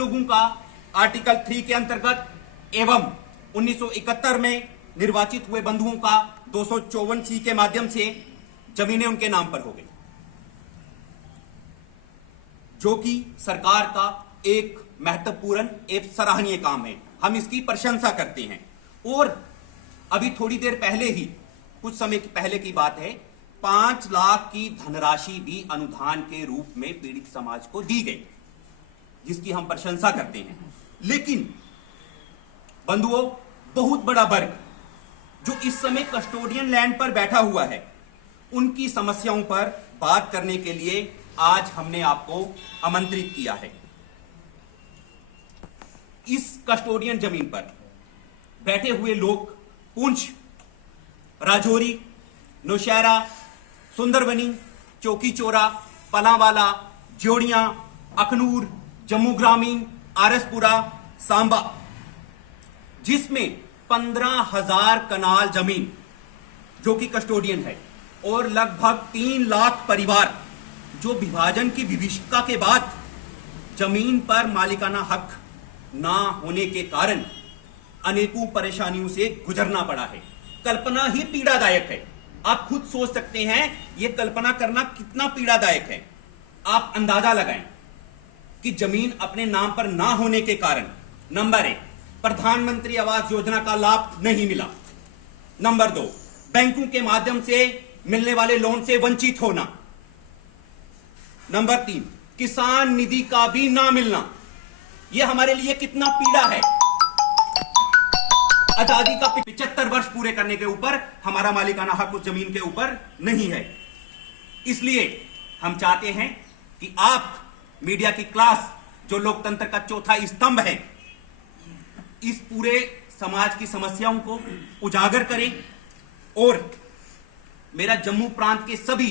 लोगों का आर्टिकल 3 के अंतर्गत एवं 1971 में निर्वाचित हुए बंधुओं का 254C के माध्यम से जमीनें उनके नाम पर हो गई, जो कि सरकार का एक महत्वपूर्ण एक सराहनीय काम है। हम इसकी प्रशंसा करते हैं। और अभी थोड़ी देर पहले ही, कुछ समय पहले की बात है, 5 लाख की धनराशि भी अनुदान के रूप में पीड़ित समाज को दी गई, जिसकी हम प्रशंसा करते हैं। लेकिन बंधुओं, बहुत बड़ा वर्ग जो इस समय कस्टोडियन लैंड पर बैठा हुआ है, उनकी समस्याओं पर बात करने के लिए आज हमने आपको आमंत्रित किया है। इस कस्टोडियन जमीन पर बैठे हुए लोग पुंछ, राजौरी, नौशहरा, सुंदरबनी, चौकी चौरा, पलांवाला, ज्योड़ियां, अखनूर, जम्मू ग्रामीण, आरसपुरा, सांबा, जिसमें 15,000 कनाल जमीन जो कि कस्टोडियन है, और लगभग 3 लाख परिवार जो विभाजन की विभीषिका के बाद जमीन पर मालिकाना हक ना होने के कारण अनेकों परेशानियों से गुजरना पड़ा है। कल्पना ही पीड़ादायक है। आप खुद सोच सकते हैं यह कल्पना करना कितना पीड़ादायक है। आप अंदाजा लगाएं कि जमीन अपने नाम पर ना होने के कारण, नंबर 1, प्रधानमंत्री आवास योजना का लाभ नहीं मिला। नंबर 2, बैंकों के माध्यम से मिलने वाले लोन से वंचित होना। नंबर 3, किसान निधि का भी ना मिलना। यह हमारे लिए कितना पीड़ा है। आजादी का 75 वर्ष पूरे करने के ऊपर हमारा मालिकाना हक उस जमीन के ऊपर नहीं है। इसलिए हम चाहते हैं कि आप मीडिया की क्लास, जो लोकतंत्र का चौथा स्तंभ है, इस पूरे समाज की समस्याओं को उजागर करें। और मेरा जम्मू प्रांत के सभी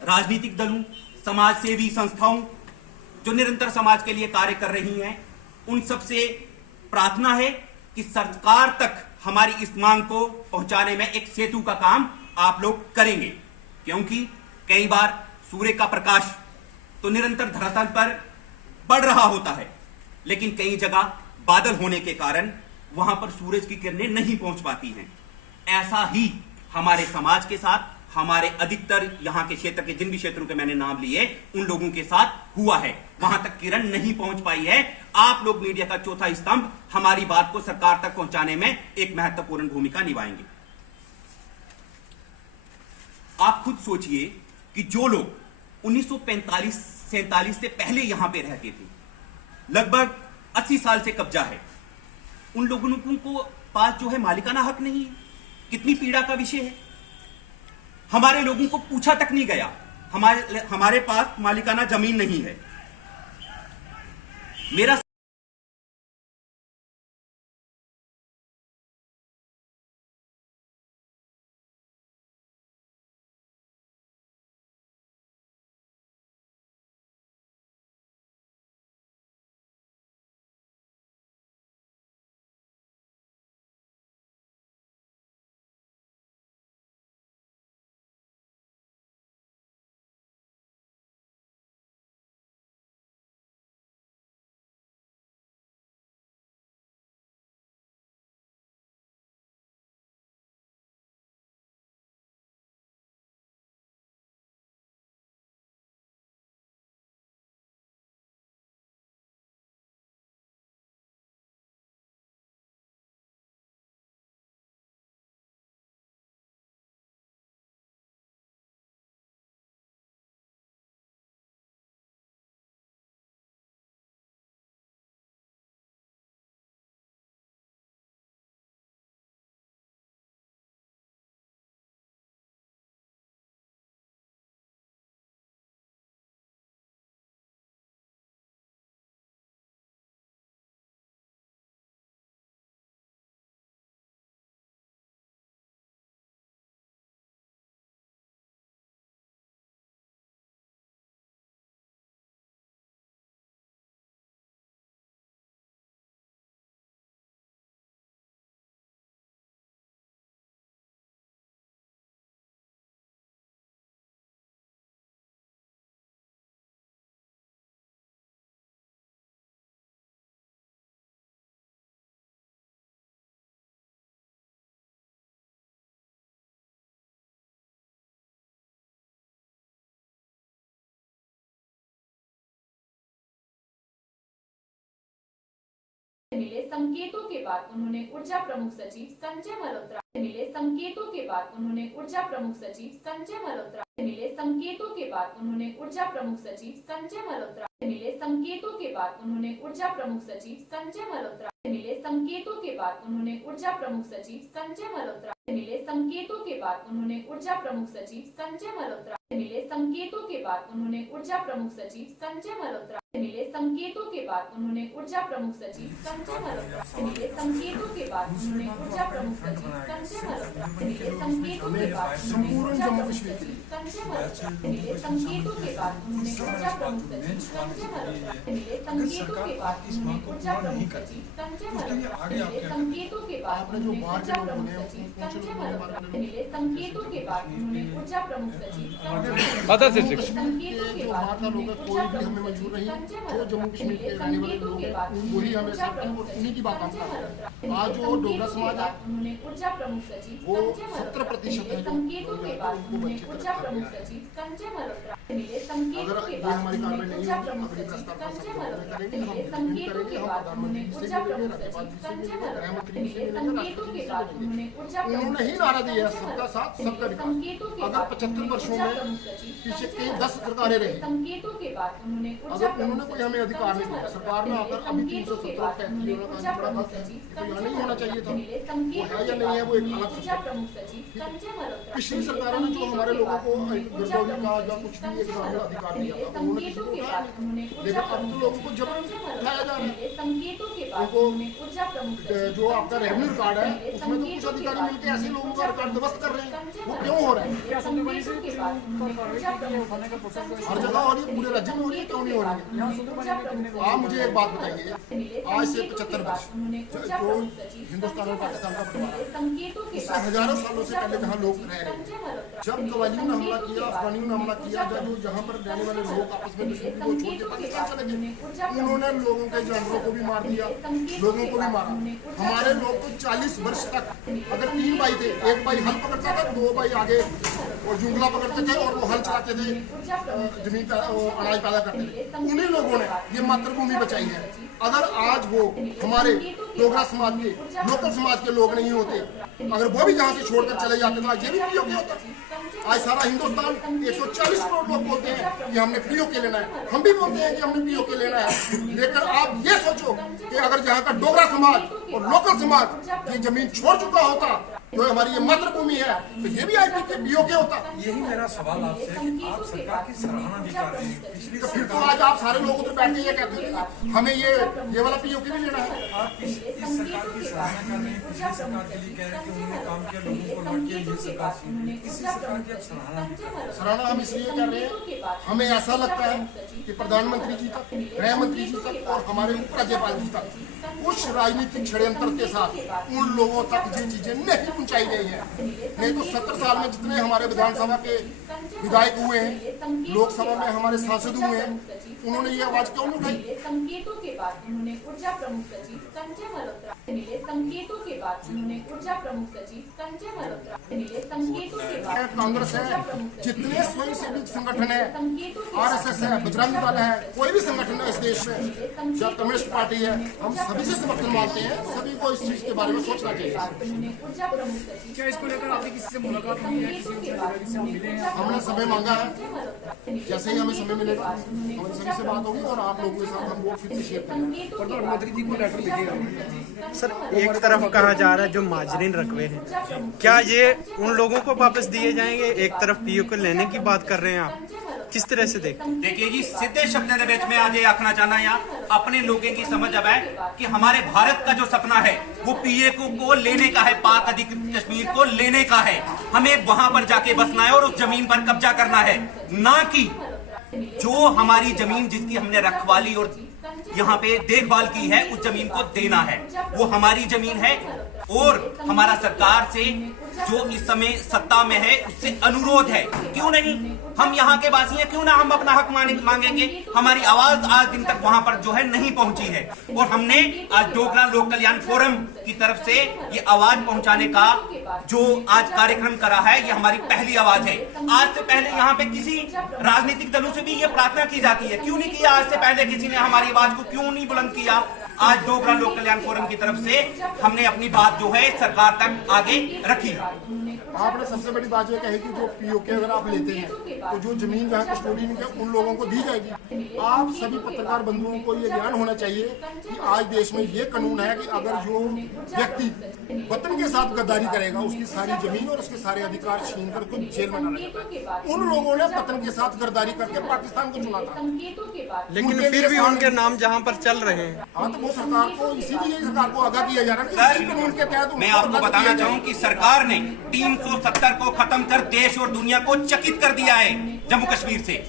राजनीतिक दलों, समाज सेवी संस्थाओं जो निरंतर समाज के लिए कार्य कर रही हैं, उन सबसे प्रार्थना है कि सरकार तक हमारी इस मांग को पहुंचाने में एक सेतु का काम आप लोग करेंगे। क्योंकि कई बार सूर्य का प्रकाश तो निरंतर धरातल पर बढ़ रहा होता है, लेकिन कई जगह बादल होने के कारण वहां पर सूरज की किरणें नहीं पहुंच पाती हैं। ऐसा ही हमारे समाज के साथ, हमारे अधिकतर यहां के क्षेत्र के जिन भी क्षेत्रों के मैंने नाम लिए, उन लोगों के साथ हुआ है। वहां तक किरण नहीं पहुंच पाई है। आप लोग मीडिया का चौथा स्तंभ हमारी बात को सरकार तक पहुंचाने में एक महत्वपूर्ण भूमिका निभाएंगे। आप खुद सोचिए कि जो लोग 1945-47 से पहले यहां पे रहते थे, लगभग 80 साल से कब्जा है, उन लोगों को पास जो है मालिकाना हक नहीं है। कितनी पीड़ा का विषय है। हमारे लोगों को पूछा तक नहीं गया, हमारे पास मालिकाना जमीन नहीं है। मेरा मिले संकेतों के बाद उन्होंने ऊर्जा प्रमुख सचिव संजय मल्होत्रा मिले संकेतों के बाद उन्होंने ऊर्जा प्रमुख सचिव संजय मल्होत्रा मिले संकेतों के बाद उन्होंने ऊर्जा प्रमुख सचिव संजय मल्होत्रा मिले संकेतों के बाद उन्होंने ऊर्जा प्रमुख सचिव संजय मल्होत्रा मिले संकेतों के बाद उन्होंने ऊर्जा प्रमुख सचिव संजय मल्होत्रा मिले संकेतों के बाद उन्होंने ऊर्जा प्रमुख सचिव संजय मल्होत्रा मिले संकेतों के बाद उन्होंने ऊर्जा प्रमुख सचिव संजय मल्होत्रा मिले संकेतों के बाद उन्होंने ऊर्जा प्रमुख सचिव संजय मल्होत्रा मिले संकेतों के बाद उन्होंने ऊर्जा प्रमुख सचिव संजय मल्होत्रा मिले संकेतों के बाद उन्होंने ऊर्जा प्रमुख सचिव संजय मल्होत्रा मिले संकेतों के बाद उन्होंने ऊर्जा प्रमुख सचिव संजय मल्होत्रा मिले संकेतों के बाद उन्होंने ऊर्जा प्रमुख सचिव संजय मल्होत्रा मिले संकेतों के बाद उन्होंने ऊर्जा प्रमुख सचिव संजय मल्होत्रा मिले संकेतों के बाद उन्होंने ऊर्जा प्रमुख सचिव पता से संकेतों के बाद उन्होंने ऊर्जा प्रमुख सचिव संजय मल्होत्रा जम्मू कश्मीर के रहने वाले लोग हैं वही हमें सब उन्हीं की बात करता है। आज जो डोगरा समाज है उन्होंने ऊर्जा प्रमुख सचिव वो 70% है संकेतों के बाद उन्होंने ऊर्जा प्रमुख सचिव संजय मल्होत्रा मिले संकेतों के बाद उन्होंने ऊर्जा प्रमुख सचिव संजय मल्होत्रा मिले संकेतों के बाद उन्होंने ऊर्जा प्रमुख सचिव संजय मल्होत्रा मिले संकेतों के बाद उन्होंने ऊर्जा उन्होंने ही नारा दिया सबका साथ सबका विकास। अगर 75 वर्षों में पीछे कई 10 सरकारें रही, संकेतों के बाद उन्होंने अगर उन्होंने कोई हमें अधिकार नहीं दिया, सरकार ने आकर अभी 370 नहीं होना चाहिए था, वो है या नहीं है वो एक अलग सवाल। पिछली सरकारों ने जो हमारे लोगों को गिरदौरी का या कुछ भी एक अधिकार दिया था उन्होंने किसी को उठाया नहीं, लेकिन अब तो लोगों को जब उठाया जा रहा है। उनको जो आपका रेवेन्यू रिकॉर्ड है उसमें तो कुछ अधिकारी मिलकर ऐसे लोगों का रिकॉर्ड ध्वस्त कर रहे हैं, वो क्यों हो रहा है? हर जगह हो रही है, पूरे राज्य में हो रही है, क्यों नहीं हो रही है? आप मुझे एक बात बताइए, आज से 75 वर्ष जो हिंदुस्तान और पाकिस्तान का बंटवारा, इससे हजारों सालों से पहले जहाँ लोग रह रहे हैं, जब कबायलियों ने हमला किया, अफगानियों ने हमला किया, जब जहाँ पर रहने वाले लोग आपस में दुश्मनी को छोड़ के पाकिस्तान चले गए, उन्होंने लोगों के जानवरों को भी मार दिया, लोगों को भी मारा। हमारे लोग तो 40 वर्ष तक, अगर 3 भाई थे, एक भाई हल पकड़ता था, 2 भाई आगे और जुंगला पकड़ते थे और वो हल चलाते थे, जमीन अनाज पैदा करते थे। उन्हीं लोगों ने ये मातृभूमि बचाई है। अगर आज वो हमारे डोगरा समाज के, लोकल समाज के लोग नहीं होते, अगर वो भी यहाँ से छोड़कर चले जाते तो आज ये भी पीओके होता। आज सारा हिंदुस्तान 140 करोड़ लोग बोलते हैं कि हमने पीओके लेना है, हम भी बोलते हैं कि हमने पीओके लेना है, लेकिन आप ये सोचो कि अगर यहाँ का डोगरा समाज और लोकल समाज ये जमीन छोड़ चुका होता जो हमारी ये मातृभूमि है तो ये भी आईपी के पीओके होता। यही मेरा सवाल आपसे है कि आप सरकार की सराहना भी कर रहे हैं, पिछली तो फिर तो आज आप सारे लोग उधर बैठ के ये कहते हैं हमें ये वाला पीओके भी लेना है। आप इस सरकार की सराहना कर रहे हैं, पिछली सरकार के लिए कह रहे हैं कि उन्होंने काम किया, लोगों को लौट किया, ये सरकार इसी सरकार की आप सराहना भी कर रहे हैं। सराहना हम इसलिए कर रहे हैं, हमें ऐसा लगता है कि प्रधानमंत्री जी तक, गृह मंत्री जी तक और हमारे उप राज्यपाल जी तक कुछ राजनीतिक षड्यंत्र के साथ उन लोगों तक ये चीजें नहीं पहुंचाई गई है। नहीं तो 70 साल में जितने हमारे विधानसभा के विधायक हुए हैं, लोकसभा में हमारे सांसद हुए हैं, उन्होंने ये आवाज क्यों नहीं उठाई? संकेतों के बाद उन्होंने ऊर्जा प्रमुख सचिव संजय मल्होत्रा मिले संकेतों के बाद उन्होंने ऊर्जा प्रमुख सचिव संजय मल्होत्रा मिले संकेतों के बाद कांग्रेस है, जितने स्वयं सेवी संगठन है, RSS है, बजरंग दल है, कोई भी संगठन है इस देश में, या कम्युनिस्ट पार्टी है, हम सभी से समर्थन मांगते हैं, सभी को इस चीज के बारे में सोचना चाहिए। ऊर्जा प्रमुख सचिव क्या इसको लेकर आपने किसी से मुलाकात की है, किसी अधिकारी से मिले हैं? हमने समय मांगा है, जैसे ही हमें समय मिलेगा हमारी सभी से बात होगी और आप लोगों के साथ हम वो फिर से शेयर करेंगे। प्रधानमंत्री जी को लेटर लिखेगा। सर, एक तरफ कहा जा रहा है जो माजरीन रकबे हैं, क्या ये उन लोगों को वापस दिए जाएंगे? एक तरफ पीओके लेने की बात कर रहे हैं आप, किस तरह से देखिए जी, सीधे शब्दों के बीच में आज ये आखना चाहना है अपने लोगों की समझ अब है कि हमारे भारत का जो सपना है वो पीओके को लेने का है, पाक अधिकृत कश्मीर को लेने का है। हमें वहां पर जाके बसना है और उस जमीन पर कब्जा करना है, ना कि जो हमारी जमीन जिसकी हमने रखवाली और यहाँ पे देखभाल की है उस जमीन को देना है। वो हमारी जमीन है और हमारा सरकार से जो इस समय सत्ता में है उससे अनुरोध है, क्यों नहीं हम यहाँ के वासी हैं, क्यों ना हम अपना हक मांगेंगे। हमारी आवाज आज दिन तक वहां पर जो है नहीं पहुंची है और हमने आज डोगरा लोक कल्याण फोरम की तरफ से ये आवाज पहुंचाने का जो आज कार्यक्रम करा है, ये हमारी पहली आवाज है। आज से पहले यहाँ पे किसी राजनीतिक दलों से भी ये प्रार्थना की जाती है, क्यों नहीं किया आज से पहले किसी ने हमारी आवाज को क्यों नहीं बुलंद किया? आज डोगरा लोक कल्याण फोरम की तरफ से हमने अपनी बात जो है सरकार तक आगे रखी है। आपने सबसे बड़ी बात यह कही कि जो पीओके अगर आप लेते हैं तो जो जमीन जहाँ कस्टोडियन है उन लोगों को दी जाएगी। आप सभी पत्रकार बंधुओं को ये ज्ञान होना चाहिए कि आज देश में ये कानून है कि अगर जो व्यक्ति वतन के साथ गद्दारी करेगा उसकी सारी जमीन और उसके सारे अधिकार छीन कर उसको जेल में डाला जाता है। उन लोगों ने वतन के साथ गद्दारी करके पाकिस्तान को चुना था, लेकिन फिर भी उनके नाम जहाँ पर चल रहे हैं। हाँ, तो वो सरकार को इसीलिए सरकार को आगाह किया जा रहा है कि इसी कानून के तहत मैं आपको बताना चाहूं कि सरकार ने 370 को खत्म कर देश और दुनिया को चकित कर दिया है जम्मू कश्मीर से।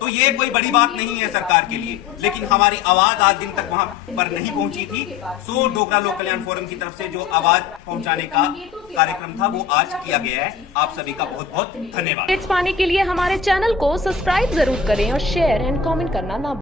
तो ये कोई बड़ी बात नहीं है सरकार के लिए, लेकिन हमारी आवाज आज दिन तक वहां पर नहीं पहुंची थी। सो डोगरा लोक कल्याण फोरम की तरफ से जो आवाज पहुंचाने का कार्यक्रम था वो आज किया गया है। आप सभी का बहुत बहुत धन्यवाद। पाने के लिए हमारे चैनल को सब्सक्राइब जरूर करें और शेयर एंड कमेंट करना ना